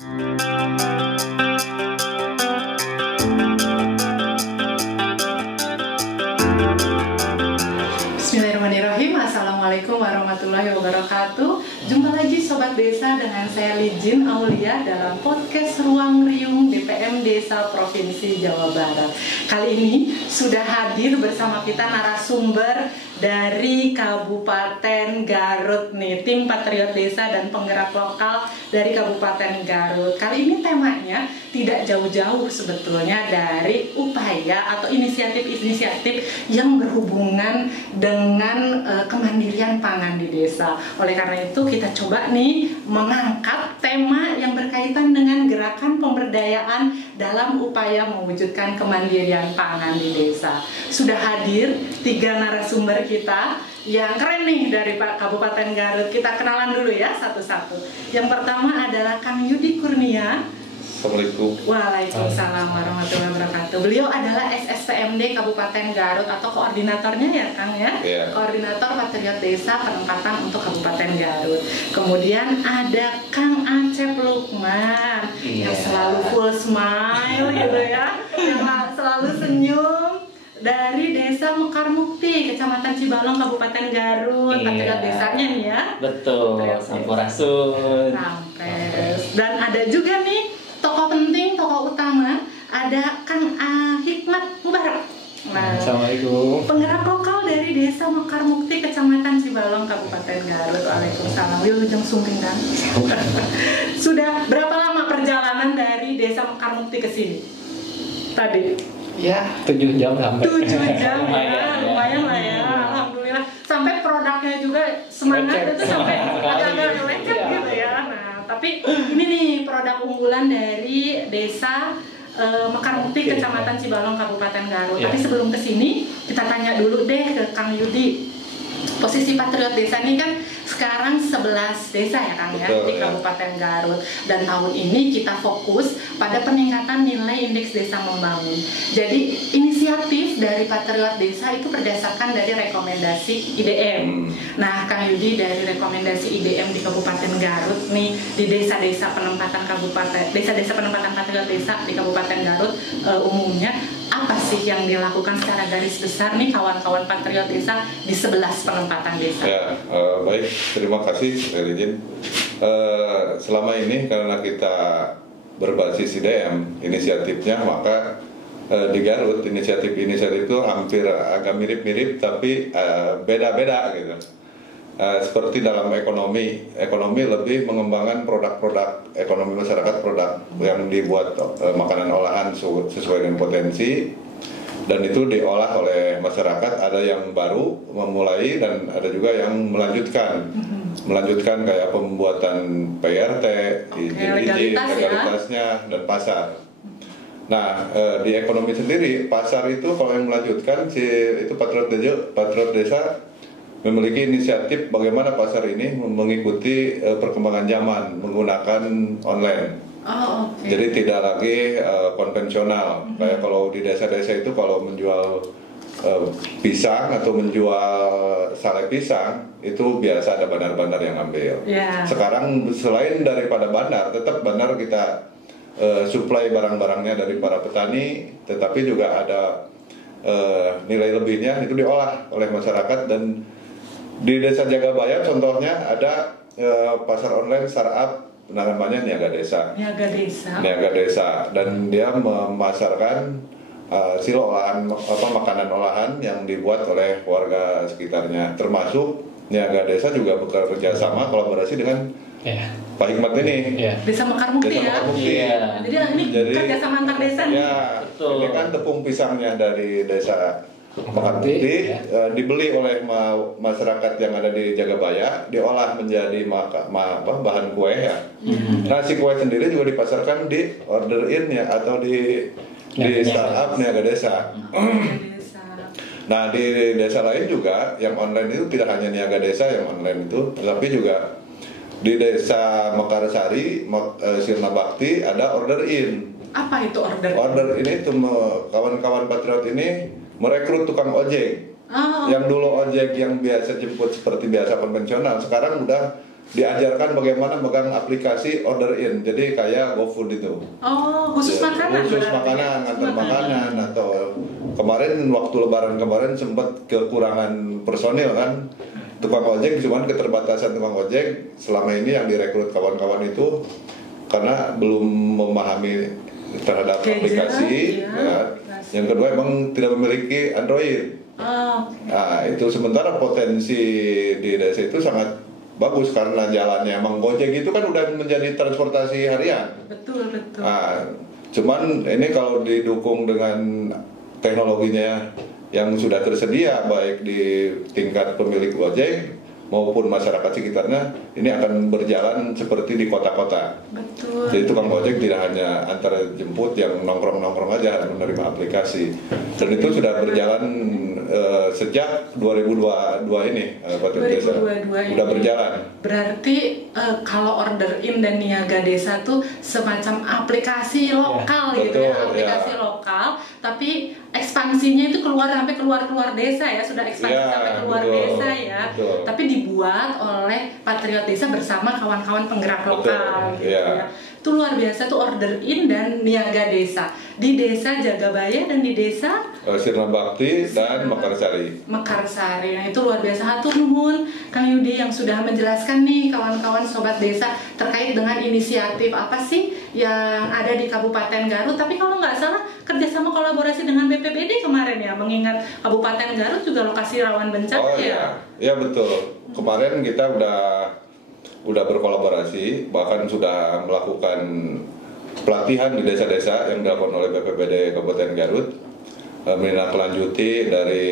Bismillahirrahmanirrahim. Assalamualaikum warahmatullahi wabarakatuh. Jumpa lagi Sobat Desa dengan saya Lijin Aulia dalam podcast Ruang Riung DPM Desa Provinsi Jawa Barat. Kali ini sudah hadir bersama kita narasumber dari Kabupaten Garut nih, tim Patriot Desa dan penggerak lokal dari Kabupaten Garut. Kali ini temanya tidak jauh-jauh sebetulnya dari upaya atau inisiatif-inisiatif yang berhubungan dengan kemandirian pangan di desa. Oleh karena itu kita coba nih mengangkat tema yang berkaitan dengan gerakan pemberdayaan dalam upaya mewujudkan kemandirian pangan di desa. Sudah hadir 3 narasumber kita yang keren nih dari Kabupaten Garut. Kita kenalan dulu ya satu-satu. Yang pertama adalah Kang Yudi Kurnia. Assalamualaikum. Waalaikumsalam warahmatullahi wabarakatuh. Beliau adalah SSPMD Kabupaten Garut atau koordinatornya ya Kang ya? Yeah. Koordinator Patriot Desa Penempatan untuk Kabupaten Garut. Kemudian ada Kang Acep Lukman yang selalu full smile gitu ya, yang selalu senyum, dari Desa Mekar Mukti, Kecamatan Cibalong, Kabupaten Garut. Patriot desanya nih ya. Betul, Sampurasun. Sampes. Dan ada juga nih tokoh penting, tokoh utama, ada Kang Hikmat Mubarak. Nah, Assalamualaikum. Penggerak lokal dari Desa Mekar Mukti, Kecamatan Cibalong, Kabupaten Garut. Waalaikumsalam. Wilujeng Sumping dan. Sudah berapa lama perjalanan dari Desa Mekar Mukti ke sini? Tadi? Ya, 7 jam sampai. 7 jam lumayan lah ya. Alhamdulillah. Sampai produknya juga semangat itu sampai agak-agak lecet gitu ya. Nah, tapi ini nih produk unggulan dari Desa Mekar Mukti, Kecamatan Cibalong, Kabupaten Garut. Tapi sebelum ke sini kita tanya dulu deh ke Kang Yudi. Posisi Patriot Desa ini kan sekarang 11 desa ya Kang ya, di Kabupaten Garut. Dan tahun ini kita fokus pada peningkatan nilai indeks desa membangun. Jadi inisiatif dari Patriot Desa itu berdasarkan dari rekomendasi IDM. Nah Kang Yudi, dari rekomendasi IDM di Kabupaten Garut nih, di desa-desa penempatan kabupaten, desa-desa penempatan Patriot Desa di Kabupaten Garut umumnya, apa sih yang dilakukan secara garis besar nih kawan-kawan Patriot Desa di 11 penempatan desa? Ya, baik, terima kasih Lijin. Selama ini karena kita berbasis IDM inisiatifnya, maka di Garut inisiatif-inisiatif itu hampir agak mirip-mirip tapi beda-beda gitu. Seperti dalam ekonomi lebih mengembangkan produk-produk ekonomi masyarakat, produk yang dibuat makanan olahan sesuai dengan potensi, dan itu diolah oleh masyarakat. Ada yang baru memulai dan ada juga yang melanjutkan kayak pembuatan PRT, izin legalitasnya dan pasar. Nah, di ekonomi sendiri pasar itu kalau yang melanjutkan itu Patriot Desa memiliki inisiatif bagaimana pasar ini mengikuti perkembangan zaman menggunakan online. Jadi tidak lagi konvensional. Kayak kalau di desa-desa itu kalau menjual pisang atau menjual sale pisang itu biasa ada bandar-bandar yang ambil. Sekarang selain daripada bandar, tetap bandar kita suplai barang-barangnya dari para petani, tetapi juga ada nilai lebihnya itu diolah oleh masyarakat. Dan di Desa Jagabaya contohnya ada pasar online startup, namanya Niaga Desa. Niaga Desa, dan dia memasarkan hasil olahan makanan olahan yang dibuat oleh warga sekitarnya. Termasuk Niaga Desa juga bekerja sama kolaborasi dengan Pak Hikmat ini. Desa Mekar Mukti ya. Jadi ini kerjasama antar desa nih. Ya, ini kan tepung pisangnya dari Desa Mekar Mukti dibeli oleh masyarakat yang ada di Jagabaya, diolah menjadi bahan kue ya. Nah si kue sendiri juga dipasarkan di order in ya, atau di startup Niaga Desa. Nah di desa lain juga yang online itu tidak hanya Niaga Desa yang online itu, tetapi juga di Desa Mekarsari, Sirna Bakti ada order in. Apa itu order in? Order in itu kawan-kawan Patriot ini merekrut tukang ojek. Yang dulu ojek yang biasa jemput seperti biasa konvensional, sekarang udah diajarkan bagaimana megang aplikasi order in, jadi kayak GoFood itu. Oh, khusus makanan? Khusus makanan, ngantar makanan. Atau kemarin waktu Lebaran kemarin sempat kekurangan personil kan, tukang ojek, cuman keterbatasan tukang ojek selama ini yang direkrut kawan-kawan itu karena belum memahami terhadap aplikasi, ya. Yang kedua emang tidak memiliki Android. Nah, itu sementara potensi di desa itu sangat bagus karena jalannya emang Gojek itu kan udah menjadi transportasi harian. Betul. Nah, cuman ini kalau didukung dengan teknologinya yang sudah tersedia baik di tingkat pemilik Gojek maupun masyarakat sekitarnya, ini akan berjalan seperti di kota-kota. Betul. Jadi tukang ojek tidak hanya antar jemput yang nongkrong-nongkrong aja, harus menerima aplikasi. Dan itu sudah berjalan sejak 2022 ini, Patriot Desa. Sudah berjalan. Berarti kalau order in dan niaga desa tuh semacam aplikasi lokal gitu ya, aplikasi lokal, tapi ekspansinya itu sampai keluar desa ya, sudah ekspansi sampai keluar desa ya. Tapi dibuat oleh Patriot Desa bersama kawan-kawan penggerak lokal gitu ya. Itu luar biasa tuh order in dan niaga desa di desa Jagabaya dan di desa Sirna Bakti dan Mekarsari. Nah itu luar biasa. Hatur nuhun Kang Yudi yang sudah menjelaskan nih kawan-kawan sobat desa terkait dengan inisiatif apa sih yang ada di Kabupaten Garut. Tapi kalau nggak salah kerjasama kolaborasi dengan BPBD kemarin ya, mengingat Kabupaten Garut juga lokasi rawan bencana ya. Iya betul. Kemarin kita udah berkolaborasi, bahkan sudah melakukan pelatihan di desa-desa yang dilakukan oleh BPBD Kabupaten Garut, menindaklanjuti dari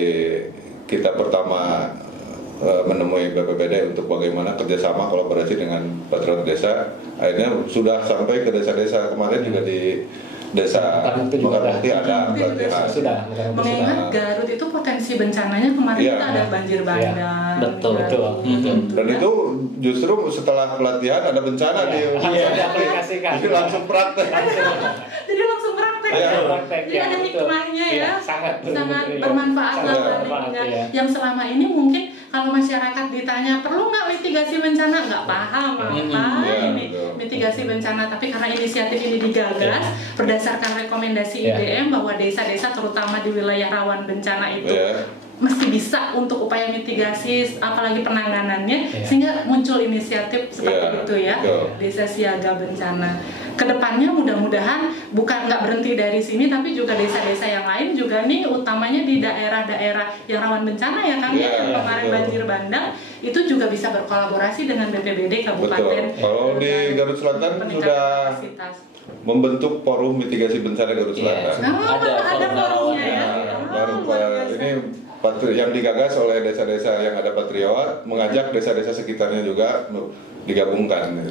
kita pertama menemui BPBD untuk bagaimana kerjasama kolaborasi dengan Patriot Desa. Akhirnya sudah sampai ke desa-desa, kemarin juga di desa Mekarsari ada pelatihan. Mengingat Garut itu potensi bencananya kemarin kita ada banjir bandang. Betul. Dan itu justru setelah pelatihan ada bencana diaplikasikan. Jadi langsung praktek. Jadi langsung praktek. Jadi ada hikmahnya ya. Sangat bermanfaat lah. Yang selama ini mungkin kalau masyarakat ditanya perlu nggak mitigasi bencana, nggak paham apa ini mitigasi bencana. Tapi karena inisiatif ini digagas berdasarkan rekomendasi IDM bahwa desa-desa terutama di wilayah rawan bencana itu mesti bisa untuk upaya mitigasi apalagi penanganannya, sehingga muncul inisiatif seperti itu ya, desa siaga bencana. Kedepannya mudah-mudahan nggak berhenti dari sini, tapi juga desa-desa yang lain juga nih, utamanya di daerah-daerah yang rawan bencana ya Kang, yang kemarin banjir bandang itu juga bisa berkolaborasi dengan BPBD Kabupaten. Kalau di Garut Selatan sudah membentuk forum mitigasi bencana Garut Selatan. Ada forumnya ya. Ini yang digagas oleh desa-desa yang ada Patriot, mengajak desa-desa sekitarnya juga digabungkan.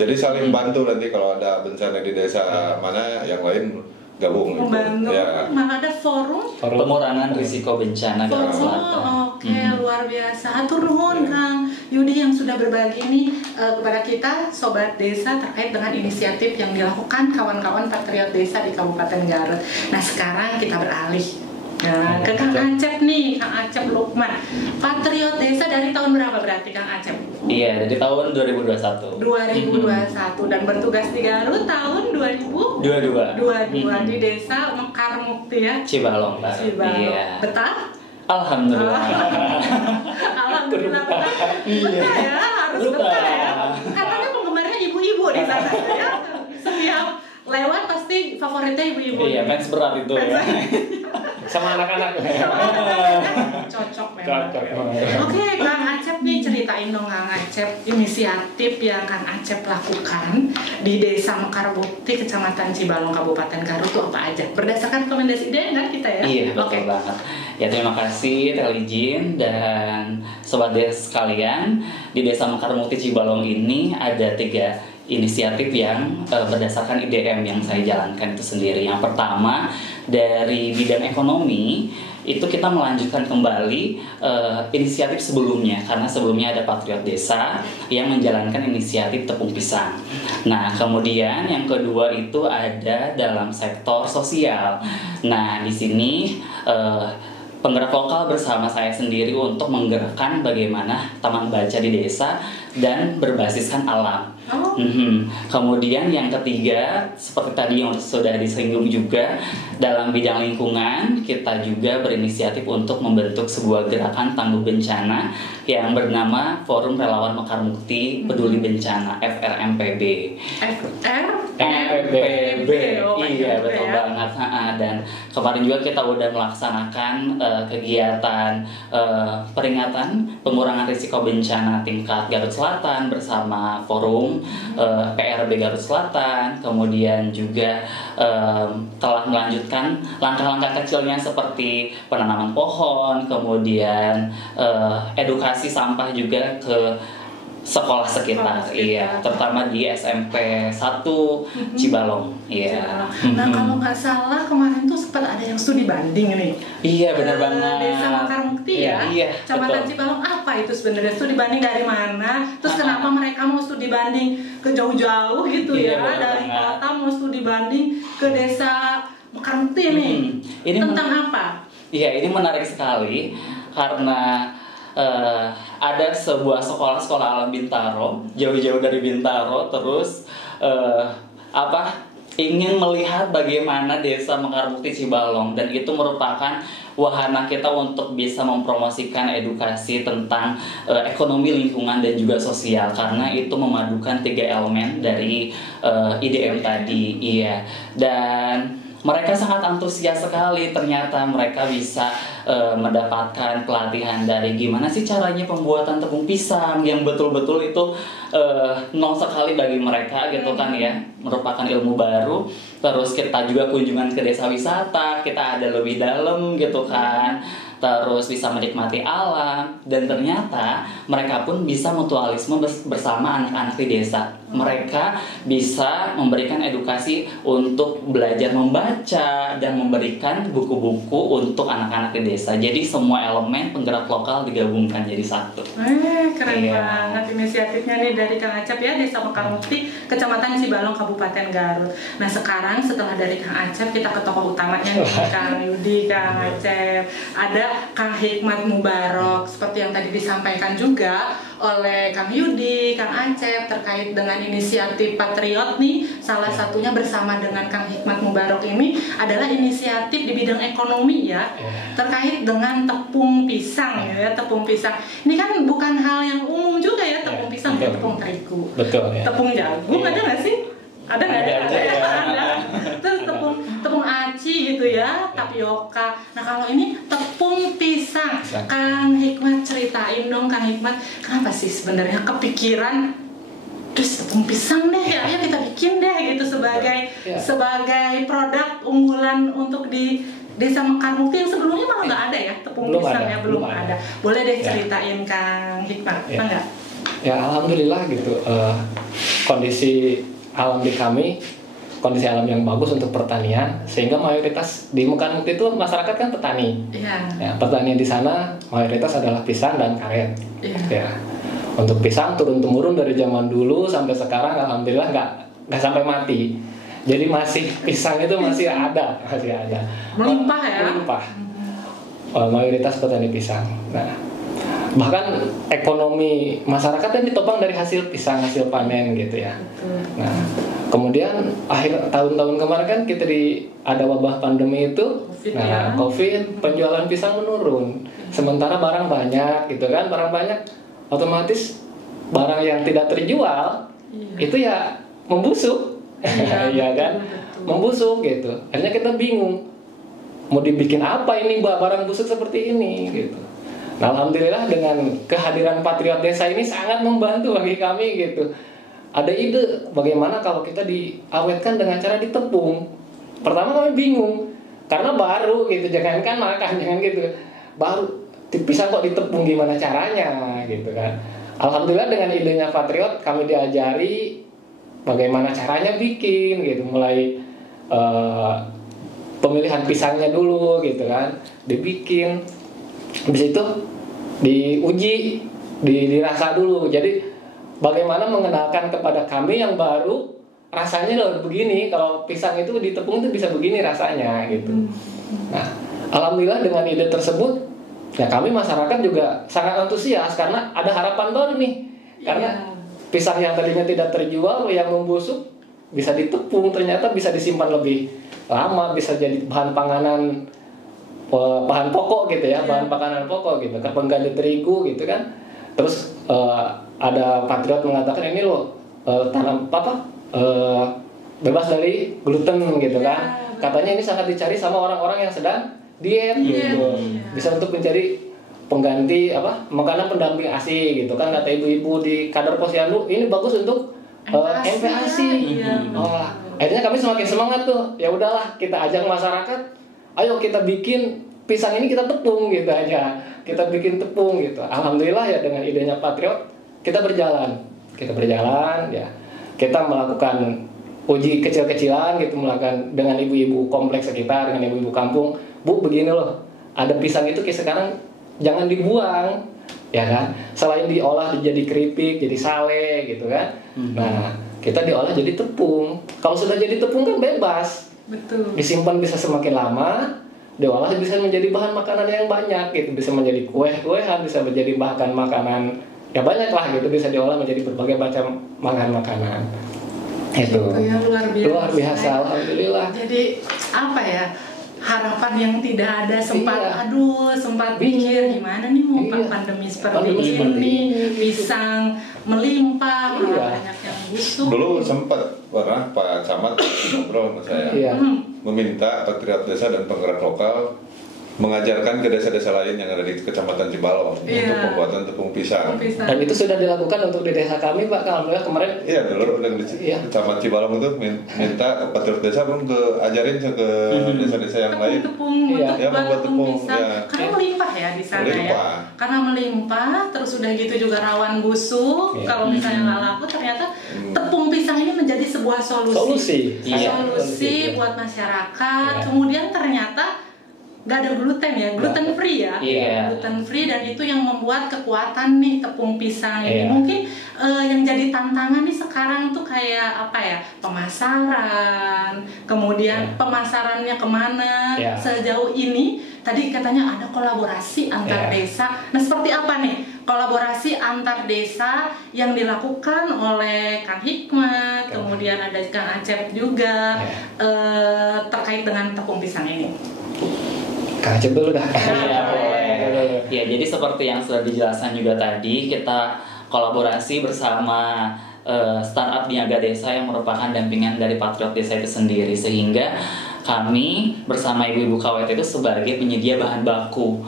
Jadi saling bantu, nanti kalau ada bencana di desa mana yang lain gabung. Membantu. Mana ada forum pengurangan risiko bencana Garut Selatan. Oke, luar biasa. Hatur nuhun Kang Yudi yang sudah berbagi ini kepada kita sobat desa terkait dengan inisiatif yang dilakukan kawan-kawan Patriot Desa di Kabupaten Garut. Nah, sekarang kita beralih ke Kang Acep nih, Kang Acep Lukman. Patriot Desa dari tahun berapa berarti Kang Acep? Iya, dari tahun 2021. 2021 dan bertugas di Garut tahun 2022 di Desa Mekar Mukti ya. Cibalong, Pak. Iya. Betah? Alhamdulillah. Alhamdulillah betah. Betah ya, harus betah ya. Katanya penggemarnya ibu-ibu di sana ya. Setiap lewat pasti favoritnya ibu-ibu. Iya, fans berat itu ya. Sama anak-anak. Cocok memang. Oke, Kang Acep nih, ceritain dong Kang Acep inisiatif yang Kang Acep lakukan di Desa Mekar Mukti, Kecamatan Cibalong, Kabupaten Garut itu apa aja? Berdasarkan rekomendasi IDM kan kita ya? Iya, betul banget. Ya, terima kasih Telijin dan sobat desa sekalian. Di Desa Mekar Mukti Cibalong ini ada 3 inisiatif yang berdasarkan IDM yang saya jalankan itu sendiri. Yang pertama, dari bidang ekonomi itu kita melanjutkan kembali inisiatif sebelumnya, karena sebelumnya ada Patriot Desa yang menjalankan inisiatif tepung pisang. Nah, kemudian yang kedua itu ada dalam sektor sosial. Nah, di sini penggerak lokal bersama saya sendiri untuk menggerakkan bagaimana taman baca di desa dan berbasiskan alam. Kemudian yang ketiga, seperti tadi yang sudah disinggung juga, dalam bidang lingkungan kita juga berinisiatif untuk membentuk sebuah gerakan tangguh bencana yang bernama Forum Relawan Mekar Mukti Peduli Bencana, FRMPB. FRMPB, iya betul banget. Dan kemarin juga kita udah melaksanakan kegiatan peringatan pengurangan risiko bencana tingkat Garut Selatan bersama Forum PRB Garut Selatan. Kemudian juga telah melanjutkan langkah-langkah kecilnya seperti penanaman pohon, kemudian edukasi sampah juga ke sekolah sekitar, iya, terutama di SMP 1 Cibalong, iya. Nah kalau nggak salah kemarin tuh sempat ada yang studi banding nih. Iya benar banget. Desa Mekar Mukti ya, Kecamatan Cibalong. Apa itu sebenarnya studi banding, dari mana? Terus kenapa mereka mau studi banding ke jauh-jauh gitu ya, dari kota mau studi banding ke desa Mekar Mukti nih? Ini tentang apa? Iya, ini menarik sekali karena ada sebuah sekolah alam Bintaro, jauh-jauh dari Bintaro, terus ingin melihat bagaimana desa Mekar Mukti Cibalong, dan itu merupakan wahana kita untuk bisa mempromosikan edukasi tentang ekonomi lingkungan dan juga sosial, karena itu memadukan 3 elemen dari IDM tadi, iya. Dan mereka sangat antusias sekali, ternyata mereka bisa mendapatkan pelatihan dari gimana sih caranya pembuatan tepung pisang yang betul-betul itu nol sekali bagi mereka gitu kan ya, merupakan ilmu baru. Terus kita juga kunjungan ke desa wisata, kita ada lebih dalam gitu kan, terus bisa menikmati alam, dan ternyata mereka pun bisa mutualisme bersama anak-anak di desa. Mereka bisa memberikan edukasi untuk belajar membaca dan memberikan buku-buku untuk anak-anak di desa. Jadi semua elemen penggerak lokal digabungkan jadi satu. Keren banget inisiatifnya nih dari Kang Acep ya, Desa Mekar Mukti, Kecamatan Cibalong, Kabupaten Garut. Nah sekarang setelah dari Kang Acep, kita ke tokoh utamanya nih, Kang Yudi, Kang Acep. Ada Kang Hikmat Mubarok, seperti yang tadi disampaikan juga oleh Kang Yudi, Kang Acep terkait dengan inisiatif Patriot nih. Salah satunya bersama dengan Kang Hikmat Mubarok ini adalah inisiatif di bidang ekonomi ya, terkait dengan tepung pisang ya, tepung pisang. Ini kan bukan hal yang umum juga ya, tepung pisang, kayak tepung terigu, tepung jagung, ada nggak sih? Ada nggak ya? Ada. Terus tepung aci gitu ya, tapioka. Nah kalau ini tepung pisang. Kang Hikmat ceritain dong, Kang Hikmat, kenapa sih sebenarnya kepikiran terus tepung pisang deh ya, kita bikin deh gitu sebagai produk unggulan untuk di Desa Mekar Mukti yang sebelumnya malah nggak ada ya, tepung pisangnya belum ada. Boleh deh ceritain Kang Hikmat, enggak? Ya alhamdulillah gitu, kondisi alam di kami, kondisi alam yang bagus untuk pertanian, sehingga mayoritas di Mekar Mukti itu masyarakat kan petani. Ya, petani di sana mayoritas adalah pisang dan karet. Ya, untuk pisang turun temurun dari zaman dulu sampai sekarang, alhamdulillah nggak sampai mati. Jadi pisang itu masih ada. Melimpah ya. Melimpah. Mayoritas petani pisang. Nah, bahkan ekonomi masyarakat kan ditopang dari hasil pisang, hasil panen gitu ya. Nah, kemudian akhir tahun-tahun kemarin kan kita ada wabah pandemi itu, COVID, penjualan pisang menurun. Sementara barang banyak gitu kan, barang banyak, otomatis barang yang tidak terjual itu ya membusuk. Iya kan, membusuk gitu. Akhirnya kita bingung mau dibikin apa ini barang busuk seperti ini gitu. Nah, alhamdulillah dengan kehadiran Patriot Desa ini sangat membantu bagi kami gitu. Ada ide bagaimana kalau kita diawetkan dengan cara ditepung. Pertama kami bingung karena baru gitu, jangan gitu. Baru pisang kok ditepung, gimana caranya gitu kan. Alhamdulillah dengan idenya Patriot kami diajari bagaimana caranya bikin gitu, mulai pemilihan pisangnya dulu gitu kan, dibikin. Habis itu diuji, dirasa dulu. Jadi bagaimana mengenalkan kepada kami yang baru rasanya loh begini, kalau pisang itu ditepung itu bisa begini rasanya gitu. Nah, alhamdulillah dengan ide tersebut ya kami masyarakat juga sangat antusias karena ada harapan baru nih. Karena pisang yang tadinya tidak terjual, yang membusuk bisa ditepung, ternyata bisa disimpan lebih lama, bisa jadi bahan panganan, bahan pokok gitu ya, bahan makanan pokok gitu, kan pengganti terigu gitu kan. Terus ada patriot mengatakan ini loh tanam bebas dari gluten gitu kan. Katanya ini sangat dicari sama orang-orang yang sedang diet gitu. Bisa untuk mencari pengganti makanan pendamping ASI gitu kan, kata ibu-ibu di Kadar Posyandu ini bagus untuk MPASI. Wah, akhirnya kami semakin semangat tuh. Ya udahlah, kita ajak masyarakat, ayo kita bikin pisang ini kita tepung gitu aja. Kita bikin tepung gitu. Alhamdulillah ya dengan idenya Patriot kita berjalan ya. Kita melakukan uji kecil-kecilan gitu, melakukan dengan ibu-ibu kompleks sekitar, dengan ibu-ibu kampung. Bu, begini loh, ada pisang itu kayak sekarang jangan dibuang, ya kan? Selain diolah jadi keripik, jadi sale gitu kan. Nah, kita diolah jadi tepung. Kalau sudah jadi tepung kan bebas. Betul. Disimpan bisa semakin lama, diolah bisa menjadi bahan makanan yang banyak gitu, bisa menjadi kue-kuean, bisa menjadi bahkan makanan ya banyak lah gitu, bisa diolah menjadi berbagai macam makanan. Itu ya, luar biasa, alhamdulillah. Jadi apa ya, harapan yang tidak ada, sempat pikir gimana nih mau pandemi seperti ini, pisang melimpah, banyak yang busuk. Dulu sempat pernah Pak Camat ngobrol sama saya, meminta Patriot Desa dan penggerak lokal mengajarkan ke desa-desa lain yang ada di Kecamatan Cibalong untuk pembuatan tepung pisang. Dan itu sudah dilakukan untuk di desa kami, Pak. Alhamdulillah kemarin. Iya, dulu udah di Kecamatan Cibalong itu minta Patriot Desa pun ajarin ke desa-desa yang lain. Membuat tepung pisang. Karena melimpah ya di sana ya. Karena melimpah, terus udah gitu juga rawan busuk. Kalau misalnya nggak laku, ternyata tepung pisang ini menjadi sebuah solusi buat masyarakat. Kemudian ternyata nggak ada gluten ya, gluten free ya, gluten free, dan itu yang membuat kekuatan nih tepung pisang ini. Mungkin yang jadi tantangan nih sekarang tuh kayak apa ya, pemasaran, kemudian pemasarannya kemana. Sejauh ini tadi katanya ada kolaborasi antar desa. Nah, seperti apa nih kolaborasi antar desa yang dilakukan oleh Kang Hikmat, kemudian ada Kang Acep juga terkait dengan tepung pisang ini? Kacau dulu dah. Ya, jadi seperti yang sudah dijelaskan juga tadi, kita kolaborasi bersama startup Niaga Desa yang merupakan dampingan dari Patriot Desa itu sendiri, sehingga kami bersama ibu-ibu KWT itu sebagai penyedia bahan baku,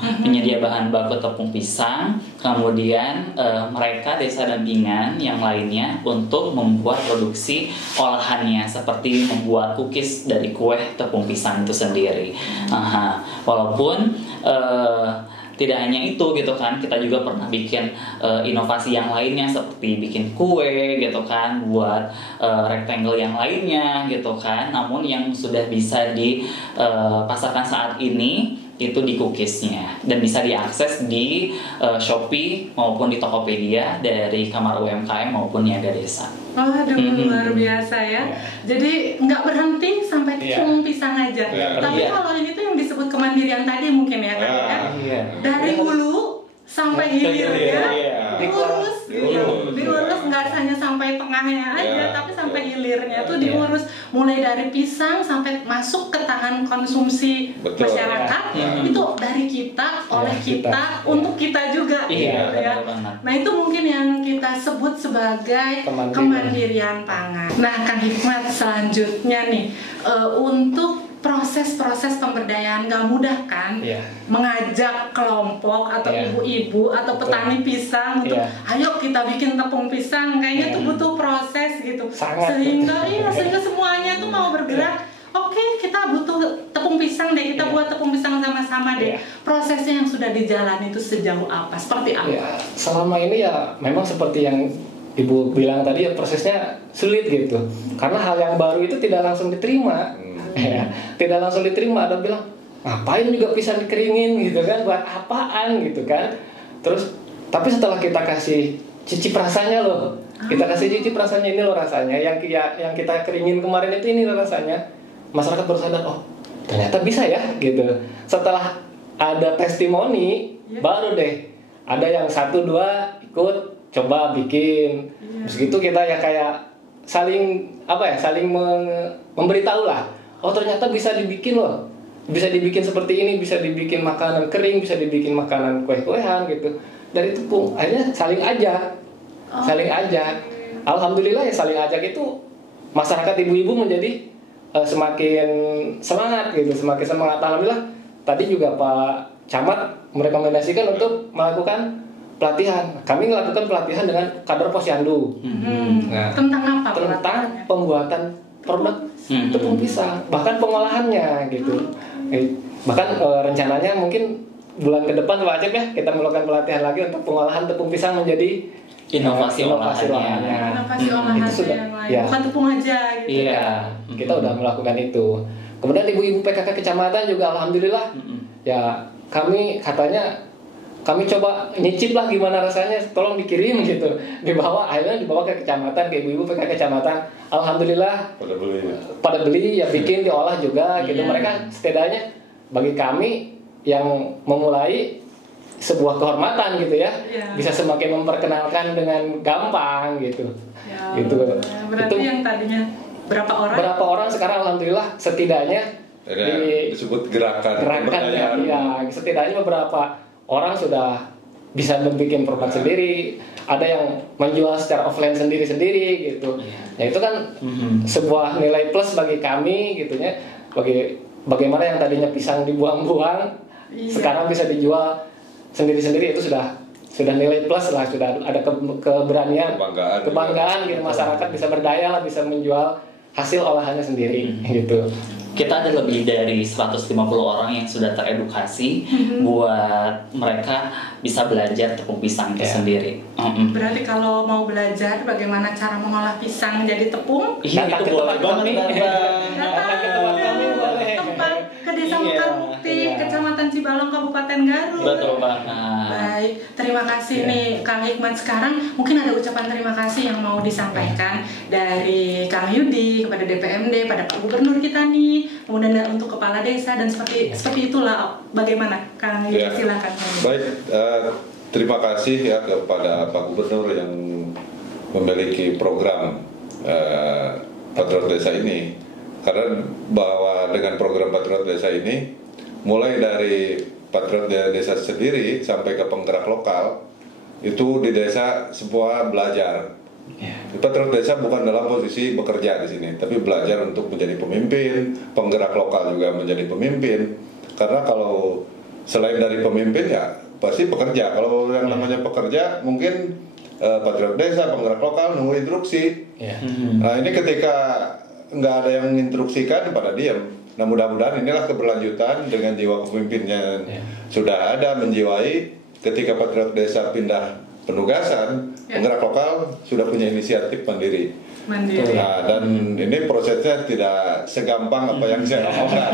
tepung pisang, kemudian mereka desa dampingan yang lainnya untuk membuat produksi olahannya seperti membuat cookies dari kue tepung pisang itu sendiri. Walaupun tidak hanya itu gitu kan, kita juga pernah bikin inovasi yang lainnya seperti bikin kue gitu kan, buat rectangle yang lainnya gitu kan. Namun yang sudah bisa dipasarkan saat ini itu di cookiesnya, dan bisa diakses di Shopee maupun di Tokopedia dari Kamar UMKM maupun Niaga Desa. Luar biasa ya. Jadi nggak berhenti sampai tepung pisang aja. Tapi kalau ini tuh yang disebut kemandirian tadi mungkin ya kan, dari hulu sampai hilirnya diurus, nggak hanya sampai tengahnya aja, tapi sampai hilirnya tuh diurus, mulai dari pisang sampai masuk ke tangan konsumsi masyarakat. Itu dari kita, oleh kita, untuk kita juga gitu ya. Nah, itu mungkin yang kita sebut sebagai kemandirian pangan. Nah, Kang Hikmat, selanjutnya nih untuk proses-proses pemberdayaan gak mudah kan, mengajak kelompok atau ibu-ibu atau petani pisang untuk ayo kita bikin tepung pisang, kayaknya tuh butuh proses gitu. Sehingga semuanya tuh mau bergerak. Oke, kita butuh tepung pisang deh, kita buat tepung pisang sama-sama deh. Prosesnya yang sudah dijalani itu sejauh apa, seperti apa? Selama ini ya memang seperti yang Ibu bilang tadi, ya prosesnya sulit gitu. Karena hal yang baru itu tidak langsung diterima. Tidak langsung diterima. Ada bilang, ngapain juga pisang dikeringin gitu kan, buat apaan gitu kan. Terus tapi setelah kita kasih cicip rasanya loh, kita kasih cicip rasanya, ini loh rasanya yang kita keringin kemarin itu, ini loh rasanya, masyarakat baru sadar, oh ternyata bisa ya gitu. Setelah ada testimoni, baru deh ada yang 1-2 ikut coba bikin. Terus gitu kita ya kayak saling memberitahu lah. Oh ternyata bisa dibikin loh. Bisa dibikin seperti ini, bisa dibikin makanan kering, bisa dibikin makanan kue-kuean gitu. Dari tepung, akhirnya saling ajak. Alhamdulillah ya saling ajak itu masyarakat ibu-ibu menjadi semakin semangat gitu, semakin semangat. Alhamdulillah tadi juga Pak Camat merekomendasikan untuk melakukan pelatihan. Kami melakukan pelatihan dengan kader Posyandu. Nah, tentang apa? Tentang pembuatan produk tepung pisang, bahkan pengolahannya gitu. Bahkan rencananya mungkin bulan ke depan Pak Acep ya kita melakukan pelatihan lagi untuk pengolahan tepung pisang menjadi inovasi olahannya. Itu sudah, ya. Bukan tepung aja gitu. Iya. Kita udah melakukan itu. Kemudian ibu-ibu PKK kecamatan juga alhamdulillah ya kami coba nyicip lah gimana rasanya, tolong dikirim gitu. Akhirnya dibawa ke kecamatan, ke ibu-ibu PKK kecamatan. Alhamdulillah pada beli ya, bikin diolah juga gitu. Mereka setidaknya bagi kami yang memulai sebuah kehormatan gitu ya, bisa semakin memperkenalkan dengan gampang gitu. Gitu. Berarti itu, yang tadinya berapa orang sekarang alhamdulillah setidaknya disebut gerakan ya, setidaknya beberapa orang sudah bisa membuat produk sendiri, ada yang menjual secara offline sendiri gitu. Ya itu kan sebuah nilai plus bagi kami gitu ya. Bagaimana yang tadinya pisang dibuang-buang sekarang bisa dijual sendiri-sendiri, itu sudah nilai plus lah, sudah ada keberanian, kebanggaan gitu, masyarakat bisa berdaya lah, bisa menjual hasil olahannya sendiri gitu. Kita ada lebih dari 150 orang yang sudah teredukasi buat mereka bisa belajar tepung pisang itu sendiri. Berarti kalau mau belajar bagaimana cara mengolah pisang jadi tepung, itu boleh banget. Ke Desa Mekarmukti, Kecamatan Cibalong, Kabupaten Garut. Betul banget. Baik, terima kasih nih Kang Hikmat. Sekarang mungkin ada ucapan terima kasih yang mau disampaikan dari Kang Yudi kepada DPMD, pada Pak Gubernur kita nih, kemudian untuk Kepala Desa dan seperti itulah. Bagaimana Kang Yudi? Silakan. Baik, terima kasih ya kepada Pak Gubernur yang memiliki program Patriot Desa ini. Karena bahwa dengan program Patriot Desa ini, mulai dari Patriot Desa sendiri sampai ke penggerak lokal, itu di desa sebuah belajar. Patriot Desa bukan dalam posisi bekerja di sini, tapi belajar untuk menjadi pemimpin, penggerak lokal juga menjadi pemimpin. Karena kalau selain dari pemimpin ya pasti pekerja. Kalau yang namanya pekerja mungkin Patriot Desa, penggerak lokal nunggu instruksi. Nah ini ketika nggak ada yang menginstruksikan pada diam. Nah mudah-mudahan inilah keberlanjutan dengan jiwa kepemimpinnya sudah ada menjiwai. Ketika Patriot Desa pindah penugasan, penggerak lokal sudah punya inisiatif mandiri. Nah, dan ini prosesnya tidak segampang apa yang saya omongkan.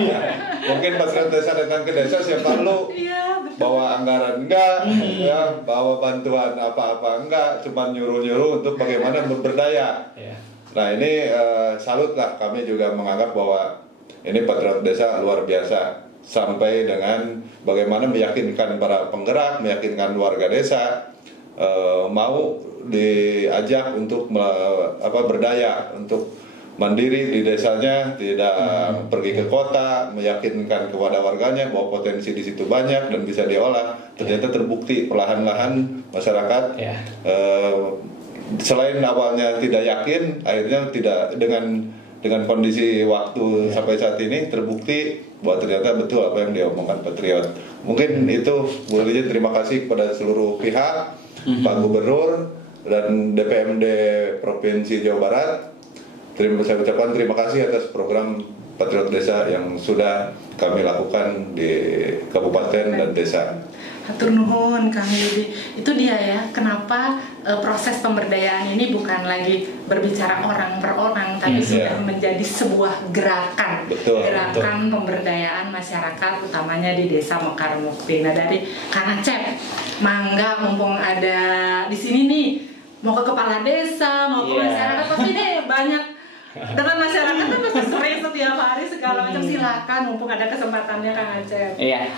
Mungkin Patriot Desa datang ke desa siapa lu bawa anggaran enggak, ya bawa bantuan apa-apa enggak, cuma nyuruh-nyuruh untuk bagaimana berdaya. Nah ini salut lah, kami juga menganggap bahwa ini Patriot Desa luar biasa, sampai dengan bagaimana meyakinkan para penggerak, meyakinkan warga desa mau diajak untuk berdaya, untuk mandiri di desanya, tidak pergi ke kota, meyakinkan kepada warganya bahwa potensi di situ banyak dan bisa diolah. Ternyata terbukti perlahan-lahan masyarakat selain awalnya tidak yakin, akhirnya tidak dengan kondisi waktu sampai saat ini terbukti bahwa ternyata betul apa yang dia omongkan Patriot. Mungkin itu Bu Lizzie, terima kasih kepada seluruh pihak, Pak Gubernur dan DPMD Provinsi Jawa Barat. Saya ucapkan terima kasih atas program Patriot Desa yang sudah kami lakukan di kabupaten dan desa. Hatur nuhun Kang Yudi. Itu dia ya, kenapa proses pemberdayaan ini bukan lagi berbicara orang per orang, tapi sudah menjadi sebuah gerakan. Gerakan pemberdayaan masyarakat, utamanya di Desa Mekarmukti. Nah dari Kang Acep, mangga mumpung ada di sini nih, mau ke kepala desa, mau ke masyarakat, pasti deh banyak. Dengan masyarakat kan pasti sering setiap hari segala macam, silakan silahkan mumpung ada kesempatannya Kang Acep. Iya.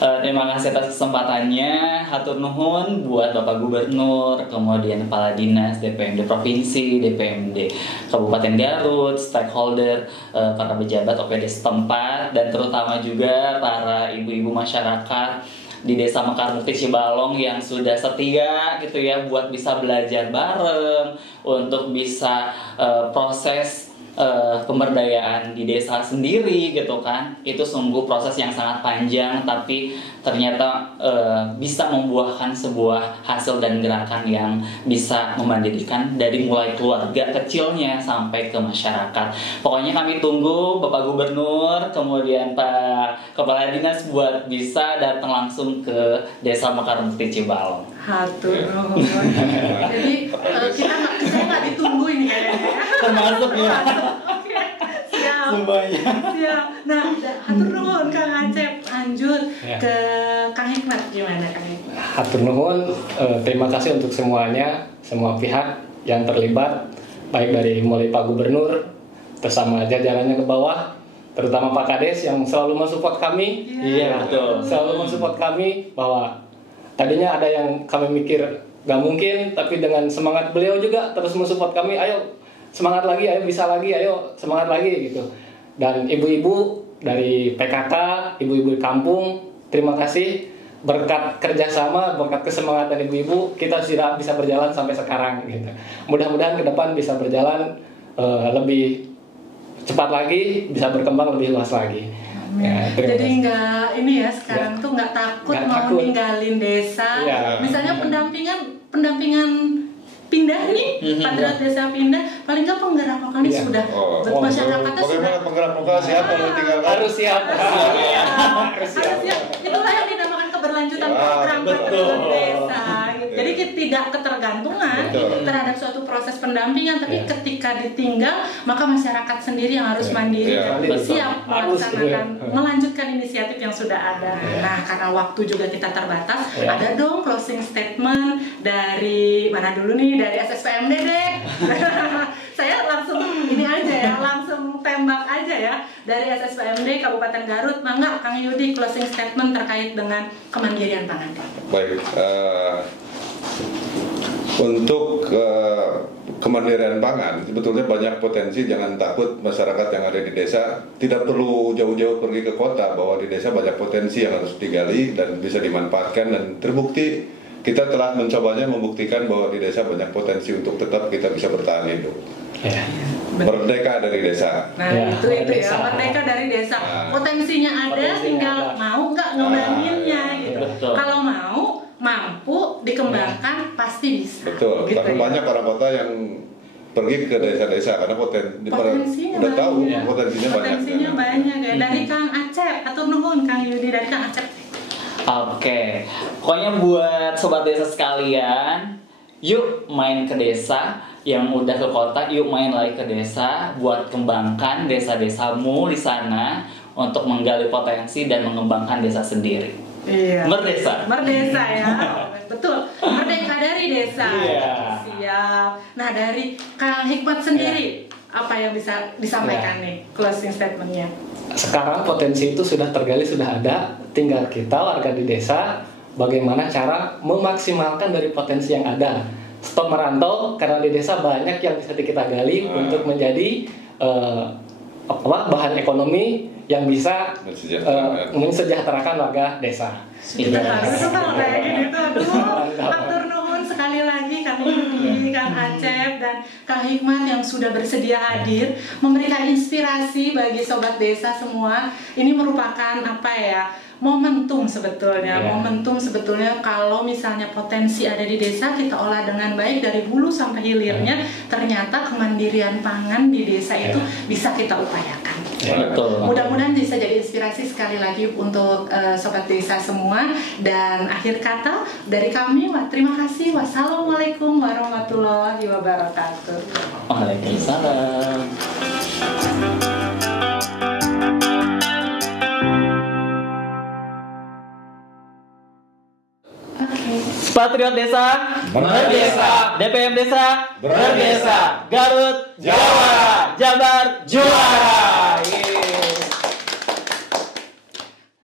Terima kasih atas kesempatannya. Hatur nuhun buat Bapak Gubernur, kemudian Kepala Dinas, DPMD Provinsi, DPMD Kabupaten Garut, stakeholder, para pejabat OPD setempat, dan terutama juga para ibu-ibu masyarakat di Desa Mekarmukti Cibalong yang sudah setia gitu ya buat bisa belajar bareng untuk bisa proses pemberdayaan di desa sendiri gitu kan. Itu sungguh proses yang sangat panjang tapi ternyata bisa membuahkan sebuah hasil dan gerakan yang bisa memandirikan dari mulai keluarga kecilnya sampai ke masyarakat. Pokoknya kami tunggu Bapak Gubernur kemudian Pak Kepala Dinas buat bisa datang langsung ke Desa Mekarmukti Cibalong. Hatur nuhun. Jadi saya nggak ditunggu ini kayaknya. Termasuk ya. Oke, siap. Semuanya. Siap. Nah, hatur nuhun Kang Acep. Lanjut ke Kang Hikmat, gimana Kang Hikmat? Hatur nuhun, terima kasih untuk semuanya, semua pihak yang terlibat, baik dari mulai Pak Gubernur bersama jajarannya ke bawah, terutama Pak Kades yang selalu mensupport kami. Iya, betul. Selalu mensupport kami bahwa tadinya ada yang kami mikir gak mungkin, tapi dengan semangat beliau juga terus mensupport kami, ayo semangat lagi, ayo bisa lagi, ayo semangat lagi gitu. Dan ibu-ibu dari PKK, ibu-ibu di kampung, terima kasih berkat kerjasama, berkat kesemangatan ibu-ibu kita sudah bisa berjalan sampai sekarang gitu. Mudah-mudahan ke depan bisa berjalan lebih cepat lagi, bisa berkembang lebih luas lagi. Ya, jadi nggak ini ya sekarang tuh nggak takut mau ninggalin desa. Misalnya pendampingan pindah nih, Patriot Desa pindah, paling nggak penggerak lokal ini sudah masyarakatnya sudah. Bagaimana penggerak lokal siap kalau tinggal? Harus siap. Harus siap. Itulah yang dinamakan keberlanjutan program Patriot Desa. Jadi tidak ketergantungan terhadap suatu proses pendampingan, tapi ketika ditinggal maka masyarakat sendiri yang harus mandiri siap melaksanakan melanjutkan inisiatif yang sudah ada. Nah, karena waktu juga kita terbatas, ada dong closing statement dari mana dulu nih, dari SSPMD deh. Saya langsung ini aja ya, langsung tembak aja ya dari SSPMD Kabupaten Garut. Mangga Kang Yudi closing statement terkait dengan kemandirian pangan. Baik. Untuk kemandirian pangan, sebetulnya banyak potensi. Jangan takut masyarakat yang ada di desa, tidak perlu jauh-jauh pergi ke kota, bahwa di desa banyak potensi yang harus digali dan bisa dimanfaatkan, dan terbukti kita telah mencobanya, membuktikan bahwa di desa banyak potensi untuk tetap kita bisa bertahan hidup. Merdeka dari desa. Nah, itu ya, merdeka dari desa. Potensinya ada, tinggal mau nggak ngembanginnya gitu. Kalau mau, mampu dikembangkan, pasti bisa. Betul. Gitu tapi ya. banyak orang kota yang pergi ke desa-desa karena potensinya udah tahu potensinya banyak ya. Dari Kang Acep, atur nuhun Kang Yudi, dari Kang Acep. Oke, pokoknya buat sobat desa sekalian, yuk main ke desa. Yang udah ke kota, yuk main lagi ke desa buat kembangkan desa-desamu di sana untuk menggali potensi dan mengembangkan desa sendiri. Iya. Merdesa ya. Betul. Merdeka dari desa. Siap. Nah, dari Kang Hikmat sendiri, apa yang bisa disampaikan nih closing statementnya? Sekarang potensi itu sudah tergali, sudah ada. Tinggal kita warga di desa bagaimana cara memaksimalkan dari potensi yang ada. Stop merantau, karena di desa banyak yang bisa kita gali untuk menjadi bahan ekonomi yang bisa mensejahterakan warga desa. Kita harus kayak gitu. Aduh, atur nuhun sekali lagi Kang Yudi, Kang Acep, dan Kang Hikmat yang sudah bersedia hadir memberikan inspirasi bagi sobat desa semua. Ini merupakan momentum sebetulnya kalau misalnya potensi ada di desa kita olah dengan baik dari hulu sampai hilirnya, ternyata kemandirian pangan di desa itu bisa kita upayakan. Mudah-mudahan bisa jadi inspirasi sekali lagi untuk sobat desa semua. Dan akhir kata dari kami, terima kasih. Wassalamualaikum warahmatullahi wabarakatuh. Waalaikumsalam. Patriot Desa, Merdesa. DPM Desa, Berdesa. Garut, Jawa, Jabar, juara.